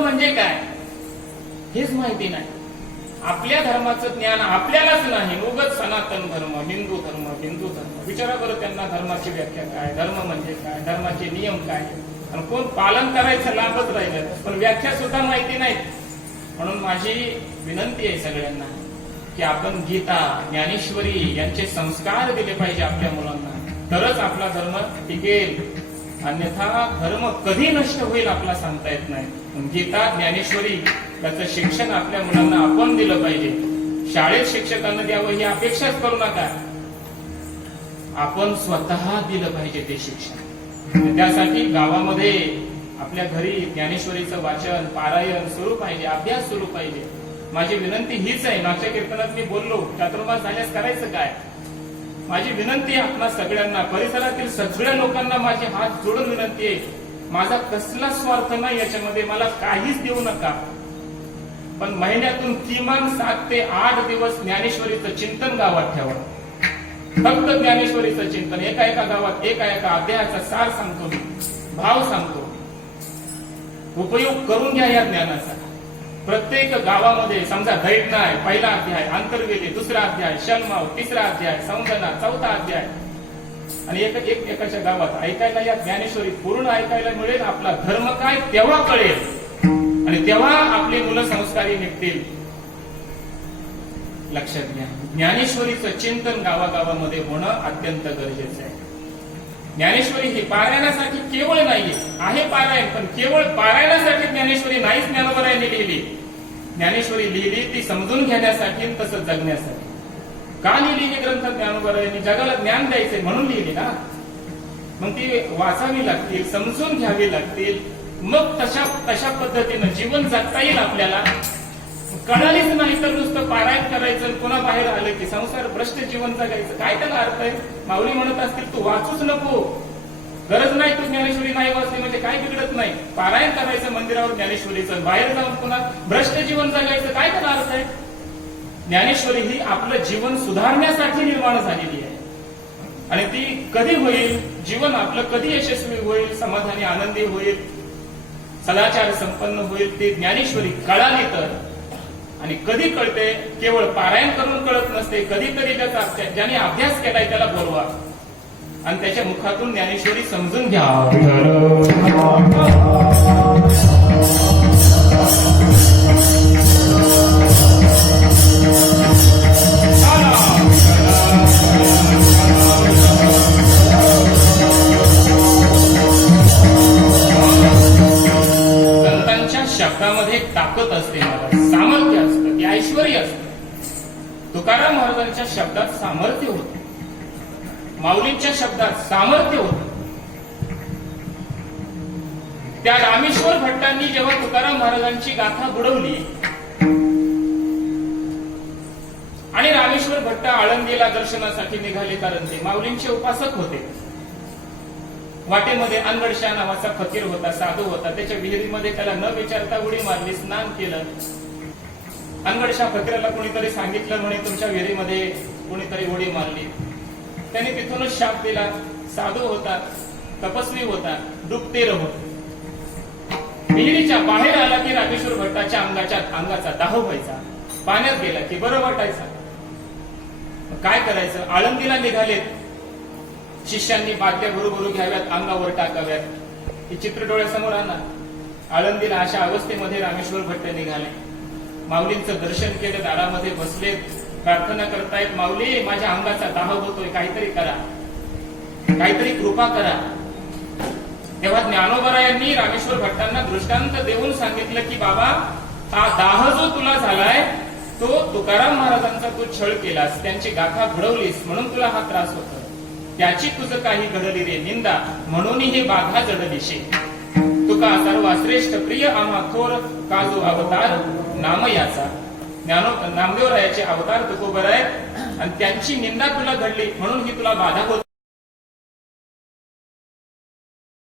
म्हणजे काय? हेच माहिती नाही. आपल्या धर्माचं ज्ञान आपल्यालाच नाही. उगत सनातन धर्म हिंदू धर्म हिंदू धर्म. विचारा बरं त्यांना धर्माची व्याख्या काय? धर्म म्हणजे काय? धर्माचे नियम काय? आणि कोण पालन करायचं लाभच राहिलं पण व्याख्या सुद्धा माहिती नाही म्हणून माझी विनंती आहे सगळ्यांना की आपण गीता ज्ञानेश्वरी यांचे संस्कार दिले पाहिजे आपल्या मुलांना. तरच आपला धर्म टिकेल. अन्यथा धर्म कधी नष्ट होईल आपला सांगता येत नाही. म्हणजे गीता ज्ञानेश्वरी त्याचं शिक्षण आपल्या मुलांना आपण दिलं पाहिजे. शाळेत शिक्षकांना द्यावं ही अपेक्षाच करू नका. आपण स्वतः दिलं पाहिजे ते शिक्षण. त्यासाठी गावामध्ये आपल्या घरी ज्ञानेश्वरीचं वाचन पारायण सुरू पाहिजे अभ्यास सुरू पाहिजे. माझी विनंती हीच आहे. मागच्या कीर्तनात मी बोललो चातुर्मास झाल्यास करायचं काय? माझी विनंती आहे आपल्या सगळ्यांना परिसरातील सगळ्या लोकांना माझे हात जोडून विनंती आहे. माझा कसला स्वार्थ नाही याच्यामध्ये मला काहीच देऊ नका. पण महिन्यातून किमान सात ते आठ दिवस ज्ञानेश्वरीचं चिंतन गावात ठेवा. फक्त ज्ञानेश्वरीचं चिंतन एका एका गावात एका एका अध्यायाचा सार सांगतो मी भाव सांगतो उपयोग करून घ्या या ज्ञानाचा. प्रत्येक गावामध्ये समजा दैट नाही पहिला अध्याय अंतर्वेदी दुसरा अध्याय शनमाव तिसरा अध्याय संजना चौथा अध्याय. आणि एक एक एकाच्या गावात ऐकायला या ज्ञानेश्वरी पूर्ण ऐकायला मिळेल आपला धर्म काय तेव्हा कळेल. आणि तेव्हा आपली मुलं संस्कारी निघतील. लक्षात घ्या. ज्ञानेश्वरीचं चिंतन गावागावामध्ये होणं अत्यंत गरजेचं आहे. ज्ञानेश्वरी ही पारायणासाठी केवळ नाहीये. आहे पारायण पण केवळ पारायणासाठी ज्ञानेश्वरी नाहीच ज्ञानोबरायने लिहिली. ज्ञानेश्वरी लिहिली ती समजून घेण्यासाठी तसंच जगण्यासाठी. का लिहिली हे ग्रंथ ज्ञानोबरायने? जगाला ज्ञान द्यायचे म्हणून लिहिली ना. मग ती वाचावी लागतील समजून घ्यावी लागतील. मग तशा तशा पद्धतीनं जीवन जगता येईल आपल्याला. कळालीच नाही तर नुसतं पारायण करायचं कोणा पुन्हा बाहेर आलं की संसार भ्रष्ट जीवन जगायचं. काय त्याला अर्थ आहे? माऊली म्हणत असतील तू वाचूच नको. गरज नाही तू ज्ञानेश्वरी नाही वाचली म्हणजे काय बिघडत नाही. पारायण करायचं मंदिरावर ज्ञानेश्वरीचं बाहेर जाऊन पुन्हा भ्रष्ट जीवन जगायचं. काय त्याला अर्थ आहे? ज्ञानेश्वरी ही आपलं जीवन सुधारण्यासाठी निर्माण झालेली आहे. आणि ती कधी होईल? जीवन आपलं कधी यशस्वी होईल? समाधानी आनंदी होईल? सदाचार संपन्न होईल? ते ज्ञानेश्वरी कळाली तर. आणि कधी कळते? केवळ पारायण करून कळत नसते. कधी कधी त्याचा ज्याने अभ्यास केलाय त्याला बोलवा. आणि त्याच्या मुखातून ज्ञानेश्वरी समजून घ्या. सामर्थ्य असतं ते ऐश्वर असतं. तुकाराम महाराजांच्या शब्दात सामर्थ्य होत. माऊलींच्या शब्दात सामर्थ्य होत. त्या रामेश्वर भट्टांनी जेव्हा तुकाराम महाराजांची गाथा बुडवली आणि रामेश्वर भट्ट आळंदीला दर्शनासाठी निघाले कारण ते माऊलींचे उपासक होते. वाटेमध्ये अनवडशा नावाचा फकीर होता साधू होता त्याच्या विहिरीमध्ये त्याला न विचारता उडी मारली स्नान केलं. अंगडशा फकीराला कोणीतरी सांगितलं म्हणे तुमच्या विहिरीमध्ये कोणीतरी उडी मारली. त्याने तिथूनच शाप दिला. साधू होता तपस्वी होता डुबते रहो विहिरीच्या बाहेर आला की रामेश्वर भट्टाच्या अंगाच्या अंगाचा दाह व्हायचा. पाण्यात गेला की बरं वाटायचा. काय करायचं? आळंदीला निघालेत. शिष्यांनी बाद्या भरू घ्याव्यात अंगावर टाकाव्यात. ही चित्र डोळ्यासमोर आणा. आळंदीला अशा अवस्थेमध्ये रामेश्वर भट्ट निघाले. माऊलींचं दर्शन केलं दारामध्ये बसले प्रार्थना करतायत माऊली माझ्या अंगाचा दाह होतोय काहीतरी करा. काहीतरी कृपा करा. तेव्हा ज्ञानोबरा यांनी रामेश्वर भट्टांना दृष्टांत देऊन सांगितलं की बाबा हा दाह जो तुला झालाय तो तुकाराम महाराजांचा तू छळ केलास त्यांची गाथा घडवलीस म्हणून तुला हा त्रास होतो त्याची तुझं काही घडली रे निंदा म्हणून हे बाधा जडलीशी. तुका सर्वा श्रेष्ठ प्रिय आम्हा थोर काजू अवतार? नाम याचा. ज्ञानो नामदेवरायाचे अवतार तुकोबर आहे आणि त्यांची निंदा तुला घडली म्हणून ही तुला बाधा होत